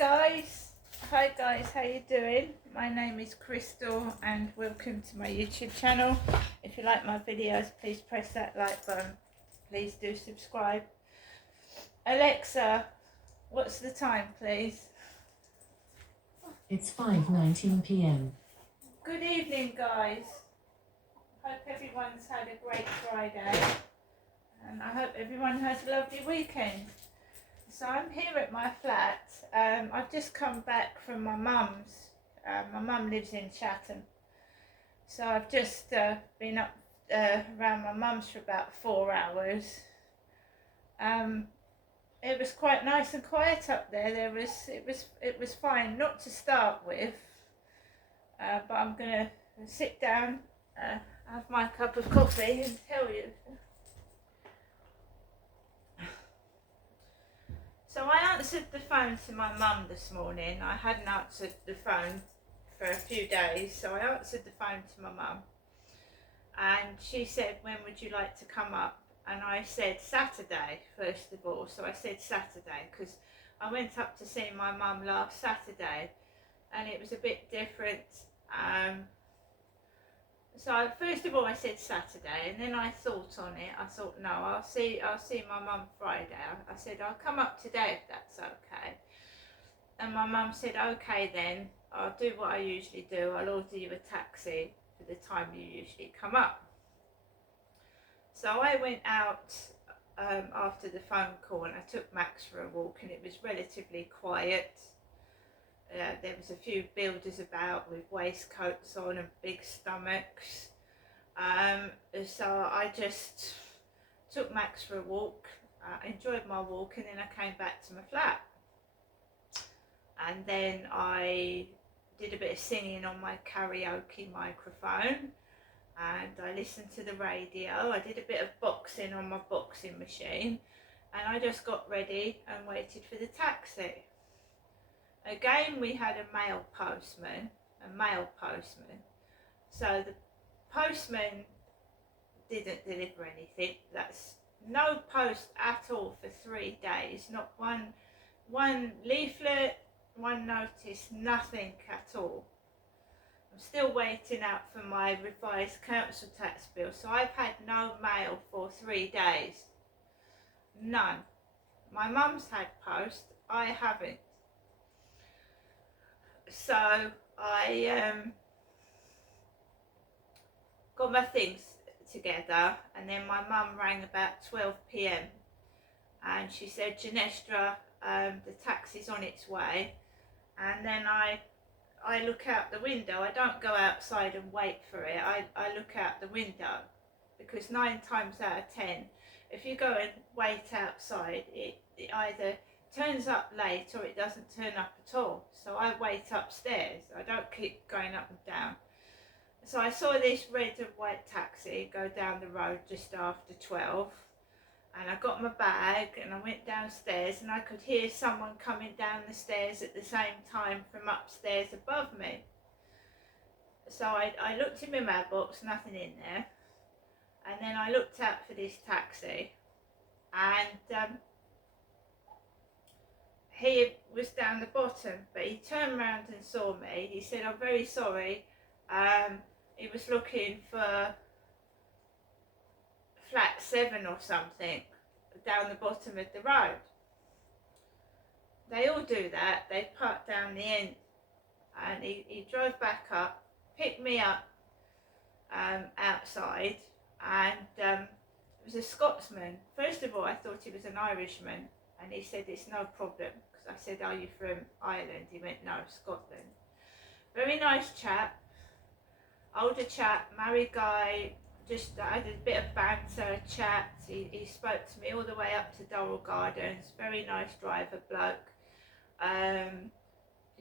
Hi guys, how you doing? My name is Crystal and welcome to my YouTube channel. If you like my videos, please press that like button. Please do subscribe. Alexa, what's the time please? It's 5:19 p.m. Good evening guys. Hope everyone's had a great Friday and I hope everyone has a lovely weekend. So I'm here at my flat. I've just come back from my mum's. My mum lives in Chatham. So I've just been up around my mum's for about 4 hours. It was quite nice and quiet up there. It was fine, not to start with. But I'm gonna sit down, have my cup of coffee and tell you. So I answered the phone to my mum this morning. I hadn't answered the phone for a few days, so I answered the phone to my mum. And she said, when would you like to come up? And I said Saturday, first of all. So I said Saturday, because I went up to see my mum last Saturday, and it was a bit different. So first of all I said Saturday, and then I thought on it. I thought, no, I'll see my mum Friday. I said, I'll come up today if that's okay. And my mum said, okay then, I'll do what I usually do. I'll order you a taxi for the time you usually come up. So I went out after the phone call and I took Max for a walk, and it was relatively quiet. There was a few builders about with waistcoats on and big stomachs. So I just took Max for a walk, enjoyed my walk, and then I came back to my flat. And then I did a bit of singing on my karaoke microphone, and I listened to the radio. I did a bit of boxing on my boxing machine, and I just got ready and waited for the taxi. Again, we had a male postman. So the postman didn't deliver anything. That's no post at all for 3 days. Not one leaflet, one notice, nothing at all. I'm still waiting out for my revised council tax bill. So I've had no mail for 3 days. None. My mum's had post, I haven't. So I got my things together, and then my mum rang about 12 p.m. and she said, Janestra, the taxi's on its way. And then I look out the window. I don't go outside and wait for it. I look out the window, because 9 times out of 10, if you go and wait outside, it either turns up late or it doesn't turn up at all. So I wait upstairs. I don't keep going up and down. So I saw this red and white taxi go down the road just after 12, and I got my bag and I went downstairs, and I could hear someone coming down the stairs at the same time from upstairs above me. So I looked in my mailbox, nothing in there, and then I looked out for this taxi, and he was down the bottom, but he turned around and saw me. He said, I'm very sorry. He was looking for flat 7 or something down the bottom of the road. They all do that. They park down the end. And he drove back up, picked me up outside, and it was a Scotsman. First of all, I thought he was an Irishman, and he said, it's no problem. I said, are you from Ireland? He went, no, Scotland. Very nice chap, older chap, married guy. Just had a bit of banter, chat. He spoke to me all the way up to Durrell Gardens. Very nice driver bloke.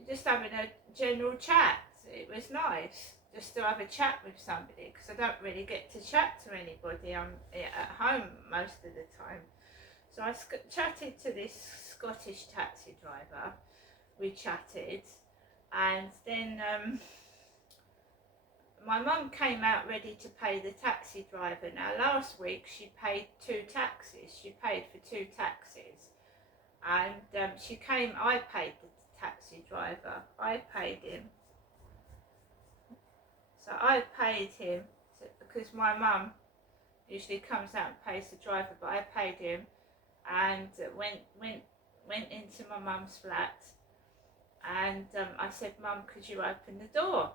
Just having a general chat. It was nice just to have a chat with somebody, because I don't really get to chat to anybody. I'm at home most of the time. So I chatted to this Scottish taxi driver. We chatted, and then my mum came out ready to pay the taxi driver. Now last week she paid 2 taxis. She paid for 2 taxis, and I paid the taxi driver. I paid him. So I paid him because my mum usually comes out and pays the driver, but I paid him and went into my mum's flat, and I said, "Mum, could you open the door,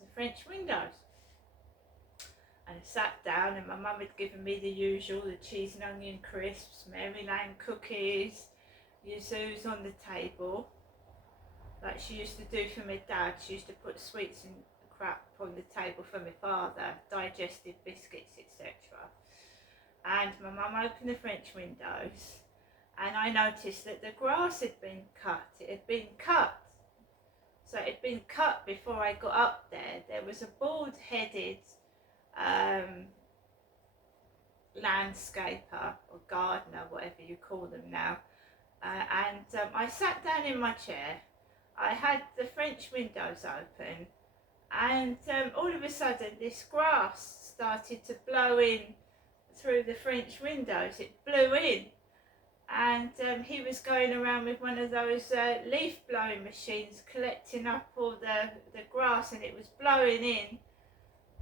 the French windows?" And I sat down, and my mum had given me the usual, the cheese and onion crisps, Mary Lane cookies, Yazoo's on the table, like she used to do for my dad. She used to put sweets and crap on the table for my father, digestive biscuits, etc. And my mum opened the French windows, and I noticed that the grass had been cut. It had been cut. So it had been cut before I got up there. There was a bald-headed landscaper or gardener, whatever you call them now. I sat down in my chair. I had the French windows open, and all of a sudden this grass started to blow in through the French windows. It blew in, and he was going around with one of those leaf blowing machines, collecting up all the grass, and it was blowing in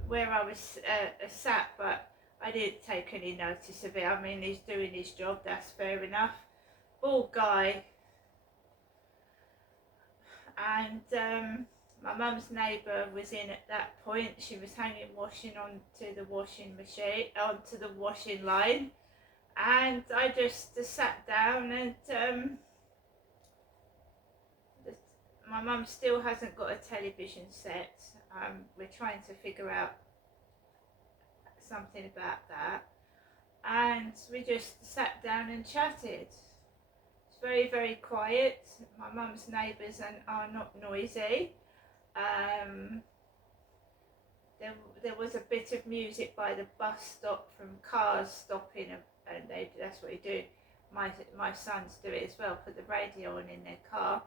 where I was sat, but I didn't take any notice of it. I mean, he's doing his job, that's fair enough. Bald guy. And my mum's neighbour was in at that point. She was hanging washing onto the washing machine, onto the washing line, and I just sat down, and my mum still hasn't got a television set. We're trying to figure out something about that, and we just sat down and chatted. It's very, very quiet. My mum's neighbours are not noisy. There was a bit of music by the bus stop from cars stopping, and that's what they do. My sons do it as well, put the radio on in their car.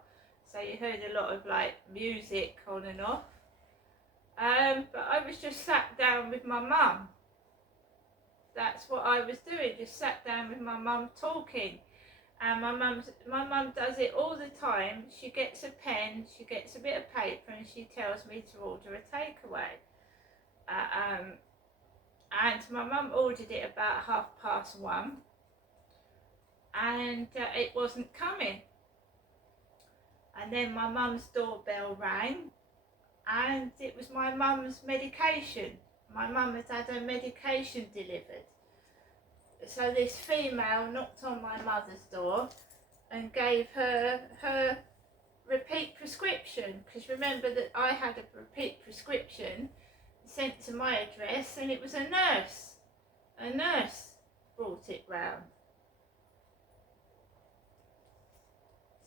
So you heard a lot of like music on and off. But I was just sat down with my mum. That's what I was doing, just sat down with my mum talking. And my mum does it all the time. She gets a pen, she gets a bit of paper, and she tells me to order a takeaway. And my mum ordered it about 1:30, and it wasn't coming. And then my mum's doorbell rang, and it was my mum's medication. My mum had had her medication delivered. So this female knocked on my mother's door and gave her her repeat prescription, because remember that I had a repeat prescription sent to my address, and it was a nurse. A nurse brought it round.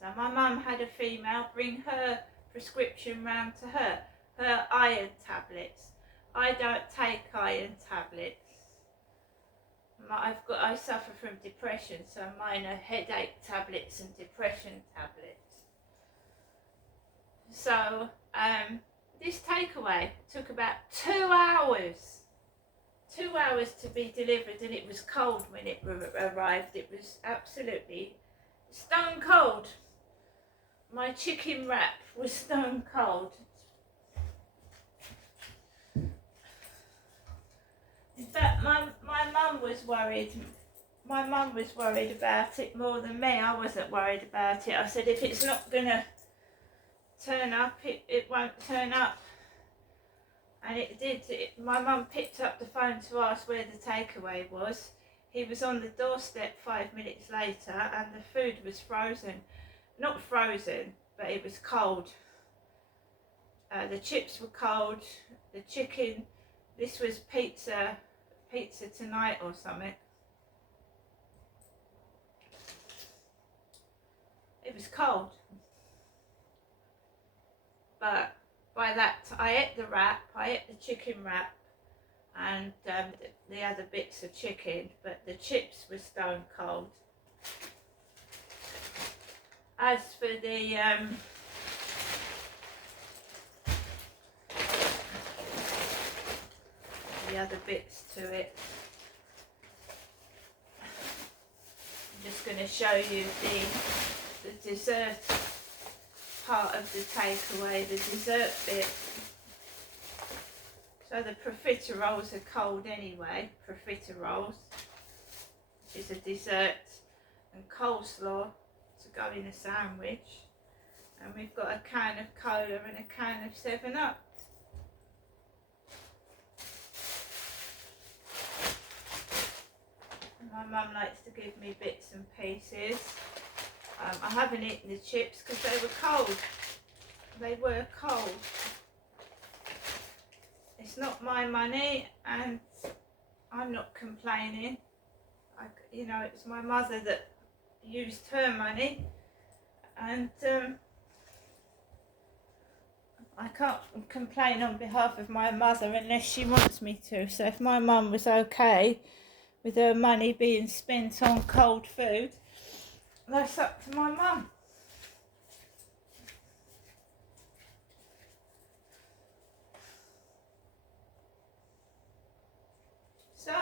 So my mum had a female bring her prescription round to her iron tablets. I don't take iron tablets. I suffer from depression, so mine are headache tablets and depression tablets. So this takeaway took about 2 hours. 2 hours to be delivered, and it was cold when it arrived. It was absolutely stone cold. My chicken wrap was stone cold. In fact, my mum was worried. My mum was worried about it more than me. I wasn't worried about it. I said, if it's not going to turn up, it won't turn up. And it did. My mum picked up the phone to ask where the takeaway was. He was on the doorstep 5 minutes later, and the food was frozen. Not frozen, but it was cold. The chips were cold. The chicken, this was pizza tonight or something. It was cold. But by that, I ate the wrap, I ate the chicken wrap, and the other bits of chicken, but the chips were stone cold. As for the other bits to it, I'm just going to show you the dessert part of the takeaway, the dessert bit. So the profiteroles are cold anyway, profiteroles, which is a dessert, and coleslaw to go in a sandwich. And we've got a can of cola and a can of 7-Up. My mum likes to give me bits and pieces. I haven't eaten the chips because they were cold. They were cold. It's not my money and I'm not complaining. You know, it's my mother that used her money, and I can't complain on behalf of my mother unless she wants me to. So if my mum was okay with her money being spent on cold food, that's up to my mum. So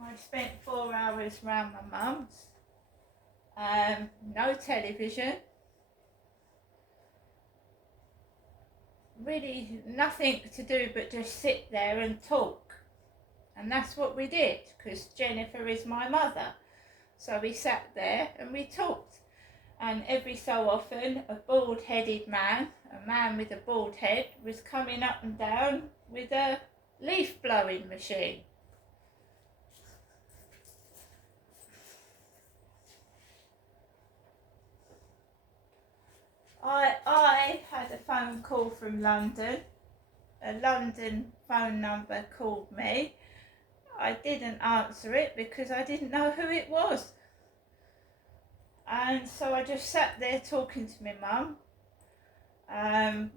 I spent 4 hours round my mum's. No television. Really nothing to do but just sit there and talk. And that's what we did, because Jennifer is my mother. So we sat there and we talked. And every so often a bald-headed man, a man with a bald head, was coming up and down with a leaf blowing machine. I had a phone call from London. A London phone number called me. I didn't answer it because I didn't know who it was. And so I just sat there talking to my mum.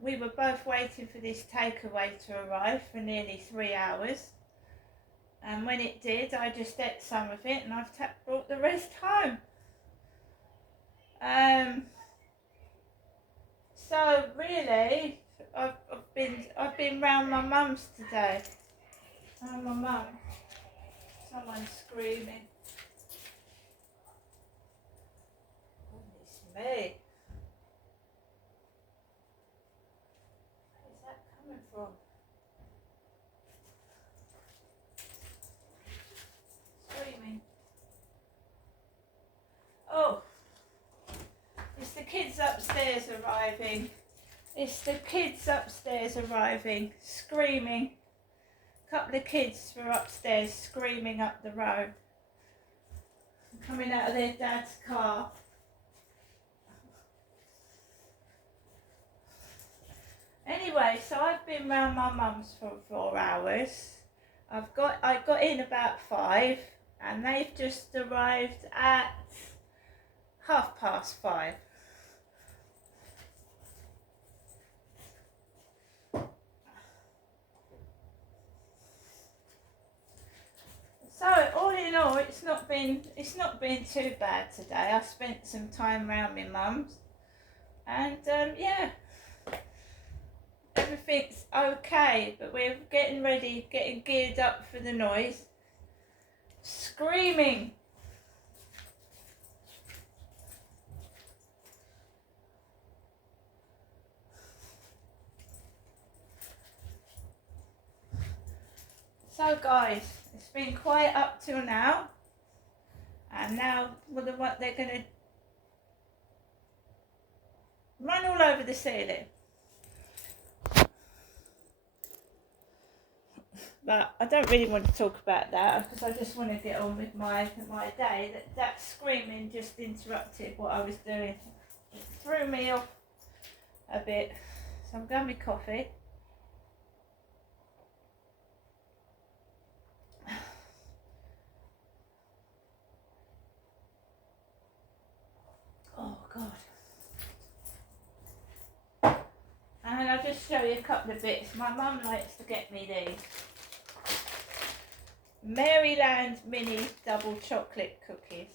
We were both waiting for this takeaway to arrive for nearly 3 hours. And when it did, I just ate some of it and I've brought the rest home. So really, I've been round my mum's today. Oh, my mum. Someone's screaming. Oh, it's me. Where's that coming from? Screaming. Oh. It's the kids upstairs arriving. It's the kids upstairs arriving, screaming. A couple of kids were upstairs screaming up the road, coming out of their dad's car. Anyway, so I've been round my mum's for 4 hours. I got in about 5, and they've just arrived at 5:30. So all in all, it's not been too bad today. I spent some time around my mum's, and yeah, everything's okay. But we're getting ready, getting geared up for the noise. Screaming. So guys, it's been quiet up till now, and now what they're going to run all over the ceiling. But I don't really want to talk about that because I just want to get on with my day. That screaming just interrupted what I was doing. It threw me off a bit. So I'm going with coffee. Oh God. And I'll just show you a couple of bits. My mum likes to get me these Maryland mini double chocolate cookies.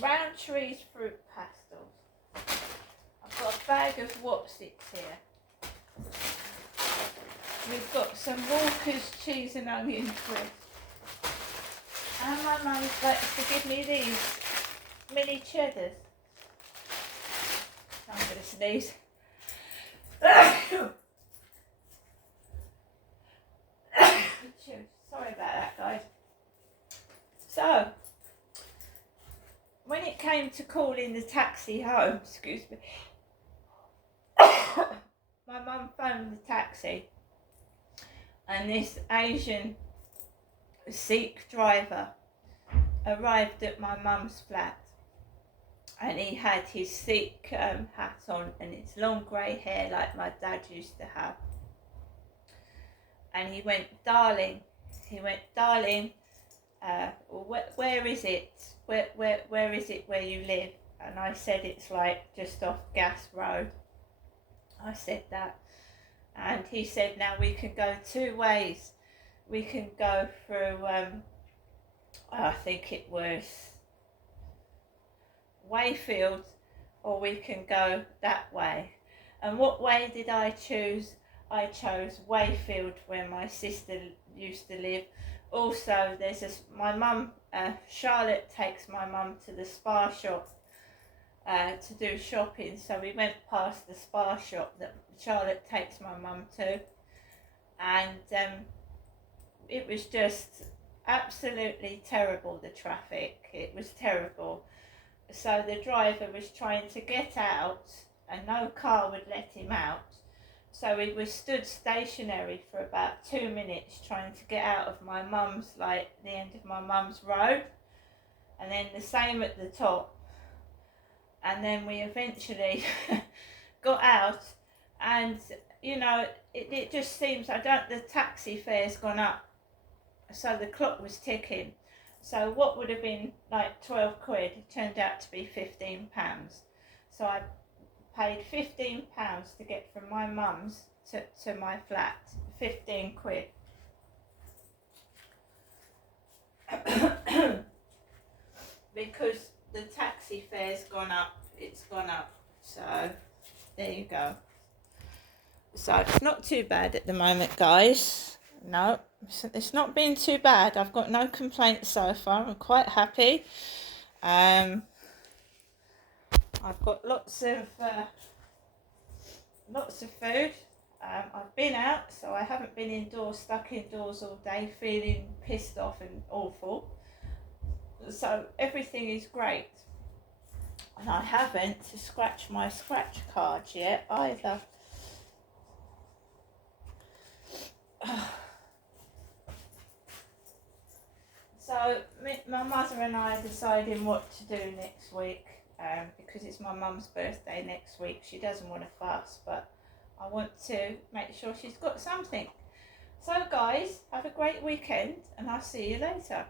Roundtree's fruit pastels. I've got a bag of Wopsits here. We've got some Walker's cheese and onion crisps. And my mum likes to give me these mini cheddars. I'm going to sneeze. Sorry about that, guys. So, when it came to calling the taxi home, excuse me, my mum phoned the taxi, and this Asian Sikh driver arrived at my mum's flat, and he had his Sikh hat on and his long grey hair like my dad used to have. And he went, darling, where is it? Where is it where you live? And I said, it's like just off Gas Road. I said that. And he said, now we can go two ways. We can go through, I think it was Wayfield, or we can go that way. And what way did I choose? I chose Wayfield, where my sister used to live. Also, my mum, Charlotte takes my mum to the spa shop to do shopping. So we went past the spa shop that Charlotte takes my mum to. And it was just absolutely terrible, the traffic. It was terrible. So the driver was trying to get out and no car would let him out. So he was stood stationary for about 2 minutes trying to get out of my mum's, like the end of my mum's road. And then the same at the top. And then we eventually got out, and you know, it just seems, the taxi fare's gone up. So the clock was ticking. So what would have been like 12 quid turned out to be £15. So I paid £15 to get from my mum's to my flat. 15 quid. Because the taxi fare's gone up. It's gone up. So there you go. So it's not too bad at the moment, guys. No, it's not been too bad. I've got no complaints so far. I'm quite happy. I've got lots of food. I've been out, so I haven't been indoors, stuck indoors all day, feeling pissed off and awful. So everything is great. And I haven't scratched my scratch cards yet either. So my mother and I are deciding what to do next week, because it's my mum's birthday next week. She doesn't want to fast, but I want to make sure she's got something. So guys, have a great weekend and I'll see you later.